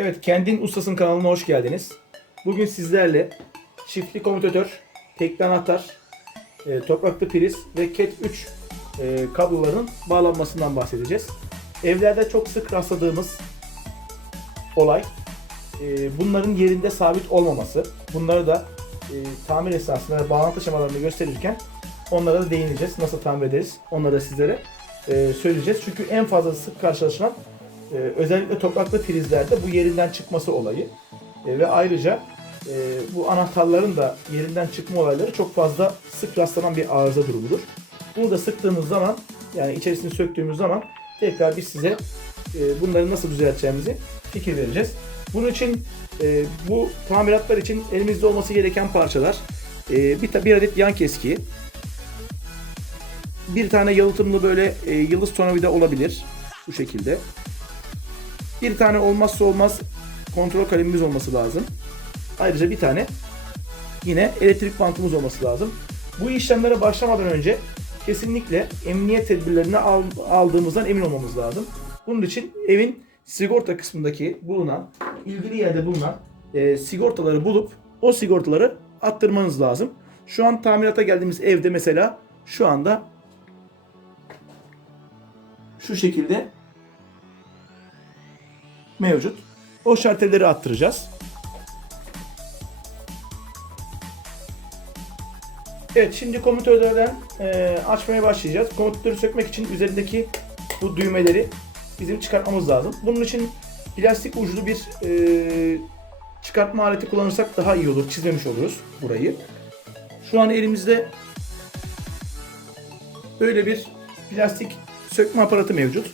Evet, Kendin Ustasın kanalına hoş geldiniz. Bugün sizlerle çiftli komutatör, tekli anahtar, e, topraklı priz ve CAT 3 e, kabloların bağlanmasından bahsedeceğiz. Evlerde çok sık rastladığımız olay e, bunların yerinde sabit olmaması. Bunları da e, tamir esnasında bağlantı şemalarını gösterirken onlara da değineceğiz. Nasıl tamir ederiz onları da sizlere e, söyleyeceğiz. Çünkü en fazla sık karşılaşılan ee, özellikle topraklı prizlerde bu yerinden çıkması olayı Ee, ve ayrıca e, bu anahtarların da yerinden çıkma olayları çok fazla sık rastlanan bir arıza durumudur. Bunu da sıktığımız zaman yani içerisini söktüğümüz zaman tekrar biz size e, bunları nasıl düzelteceğimizi fikir vereceğiz. Bunun için e, bu tamiratlar için elimizde olması gereken parçalar e, bir, bir adet yan keski, bir tane yalıtımlı böyle e, yıldız tornavida olabilir bu şekilde. Bir tane olmazsa olmaz kontrol kalemimiz olması lazım. Ayrıca bir tane yine elektrik bantımız olması lazım. Bu işlemlere başlamadan önce kesinlikle emniyet tedbirlerini al- aldığımızdan emin olmamız lazım. Bunun için evin sigorta kısmındaki bulunan, ilgili yerde bulunan e, sigortaları bulup o sigortaları attırmanız lazım. Şu an tamirata geldiğimiz evde mesela şu anda şu şekilde mevcut. O şartelleri attıracağız. Evet şimdi komutörlerden e, açmaya başlayacağız. Komutörü sökmek için üzerindeki bu düğmeleri bizim çıkartmamız lazım. Bunun için plastik uçlu bir e, çıkartma aleti kullanırsak daha iyi olur. Çizmemiş oluruz burayı. Şu an elimizde böyle bir plastik sökme aparatı mevcut.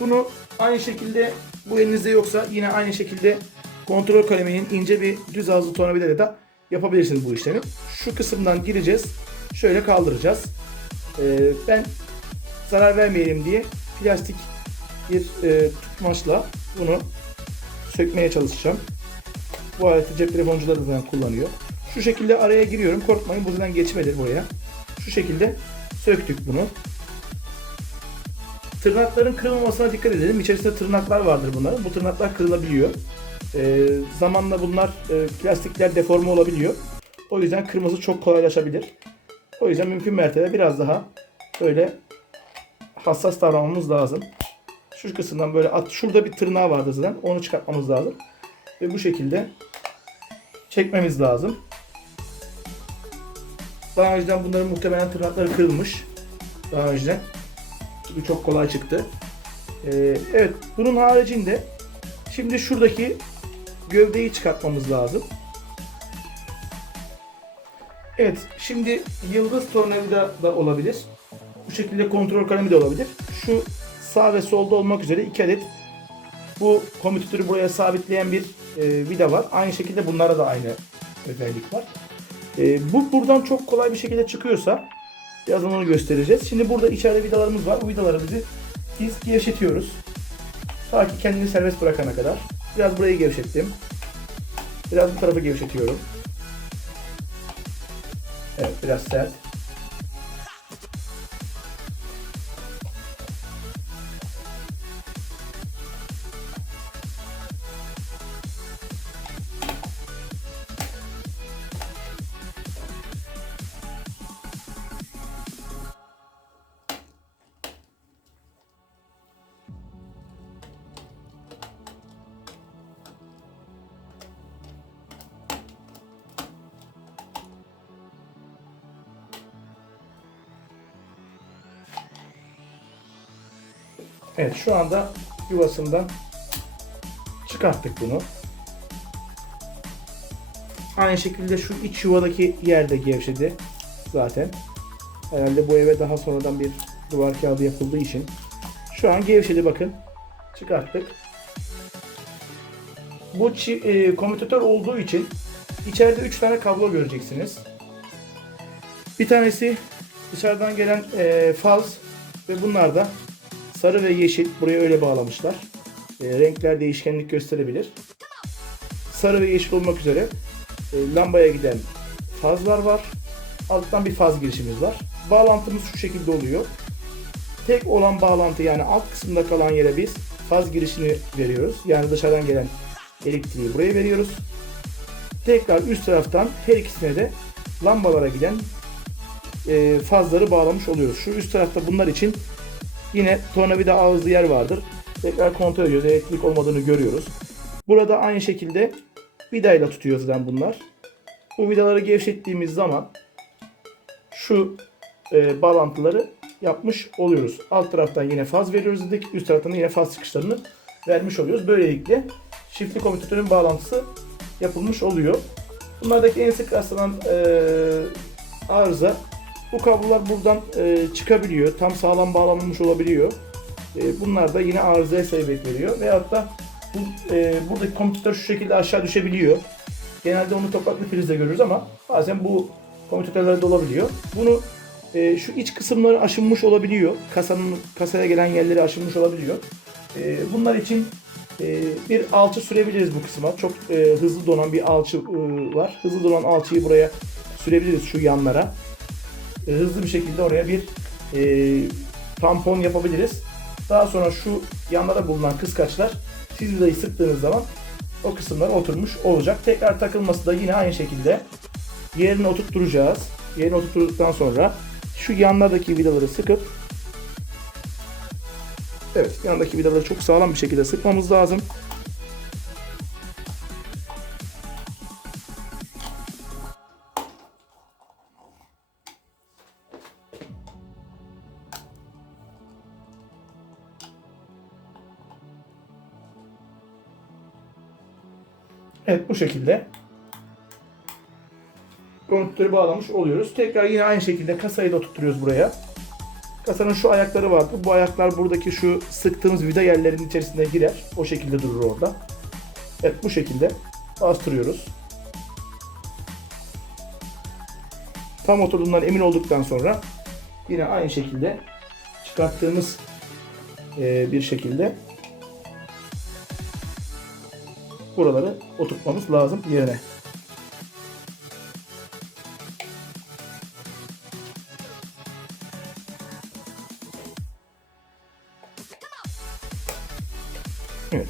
Bunu aynı şekilde bu elinizde yoksa yine aynı şekilde kontrol kaleminin ince bir düz ağızlı tornavidayla da yapabilirsiniz bu işlemi. Şu kısımdan gireceğiz. Şöyle kaldıracağız. Ee, ben zarar vermeyelim diye plastik bir e, tutmaçla bunu sökmeye çalışacağım. Bu aleti cep telefoncuları da kullanıyor. Şu şekilde araya giriyorum. Korkmayın buradan geçmedir buraya. Şu şekilde söktük bunu. Tırnakların kırılmamasına dikkat edelim. İçerisinde tırnaklar vardır bunların. Bu tırnaklar kırılabiliyor. Ee, zamanla bunlar e, plastikler deforme olabiliyor. O yüzden kırması çok kolaylaşabilir. O yüzden mümkün mertebe biraz daha böyle hassas davranmamız lazım. Şu kısımdan böyle at. Şurada bir tırnağı vardı zaten. Onu çıkartmamız lazım. Ve bu şekilde çekmemiz lazım. Daha önceden bunların muhtemelen tırnakları kırılmış. Daha önceden. Bu çok kolay çıktı. Ee, evet bunun haricinde şimdi şuradaki gövdeyi çıkartmamız lazım. Evet şimdi yıldız tornavida da olabilir. Bu şekilde kontrol kalemi de olabilir. Şu sağ ve solda olmak üzere iki adet bu komütatörü buraya sabitleyen bir e, vida var. Aynı şekilde bunlara da aynı özellik var. E, bu buradan çok kolay bir şekilde çıkıyorsa Birazdan onu göstereceğiz. Şimdi burada içeride vidalarımız var. Bu vidalarımızı biz gevşetiyoruz. Ta ki kendini serbest bırakana kadar. Biraz burayı gevşettim. Biraz bu tarafı gevşetiyorum. Evet biraz sert. Evet şu anda yuvasından çıkarttık bunu. Aynı şekilde şu iç yuvadaki yerde gevşedi zaten. Herhalde bu eve daha sonradan bir duvar kağıdı yapıldığı için. Şu an gevşedi bakın. Çıkarttık. Bu e, komütatör olduğu için içeride 3 tane kablo göreceksiniz. Bir tanesi dışarıdan gelen e, faz ve bunlar da sarı ve yeşil buraya öyle bağlamışlar. E, renkler değişkenlik gösterebilir. Sarı ve yeşil olmak üzere e, lambaya giden fazlar var. Alttan bir faz girişimiz var. Bağlantımız şu şekilde oluyor. Tek olan bağlantı yani alt kısımda kalan yere biz faz girişini veriyoruz. Yani dışarıdan gelen elektriği buraya veriyoruz. Tekrar üst taraftan her ikisine de lambalara giden e, fazları bağlamış oluyoruz. Şu üst tarafta bunlar için yine tornavida ağızlı yer vardır. Tekrar kontrol ediyoruz. Elektrik olmadığını görüyoruz. Burada aynı şekilde vidayla tutuyor zaten bunlar. Bu vidaları gevşettiğimiz zaman şu e, bağlantıları yapmış oluyoruz. Alt taraftan yine faz veriyoruz dedik. Üst taraftan yine faz çıkışlarını vermiş oluyoruz. Böylelikle çiftli komütatörün bağlantısı yapılmış oluyor. Bunlardaki en sık rastlanan e, arıza bu kablolar buradan e, çıkabiliyor. Tam sağlam bağlanmış olabiliyor. E, bunlar da yine arızaya sebebiyet veriyor. Veyahut da bu, e, buradaki komütatör şu şekilde aşağı düşebiliyor. Genelde onu topraklı prizde görürüz ama bazen bu komütatörlerde olabiliyor. Bunu e, şu iç kısımları aşınmış olabiliyor. Kasanın kasaya gelen yerleri aşınmış olabiliyor. E, bunlar için e, bir alçı sürebiliriz bu kısma. Çok e, hızlı donan bir alçı e, var. Hızlı donan alçıyı buraya sürebiliriz şu yanlara. E, hızlı bir şekilde oraya bir e, tampon yapabiliriz. Daha sonra şu yanlara bulunan kıskaçlar siz vidayı sıktığınız zaman o kısımlar oturmuş olacak. Tekrar takılması da yine aynı şekilde yerine oturtturacağız. Yerine oturtturduktan sonra şu yanlardaki vidaları sıkıp Evet, yanındaki vidaları çok sağlam bir şekilde sıkmamız lazım. Evet bu şekilde konduktörü bağlamış oluyoruz. Tekrar yine aynı şekilde kasayı da oturtuyoruz buraya. Kasanın şu ayakları vardı. Bu ayaklar buradaki şu sıktığımız vida yerlerinin içerisine girer. O şekilde durur orada. Evet bu şekilde bastırıyoruz. Tam oturduğundan emin olduktan sonra yine aynı şekilde çıkarttığımız eee, bir şekilde buraları oturtmamız lazım yerine. Evet.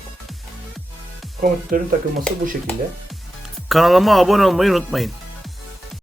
Komutörün takılması bu şekilde. Kanalıma abone olmayı unutmayın.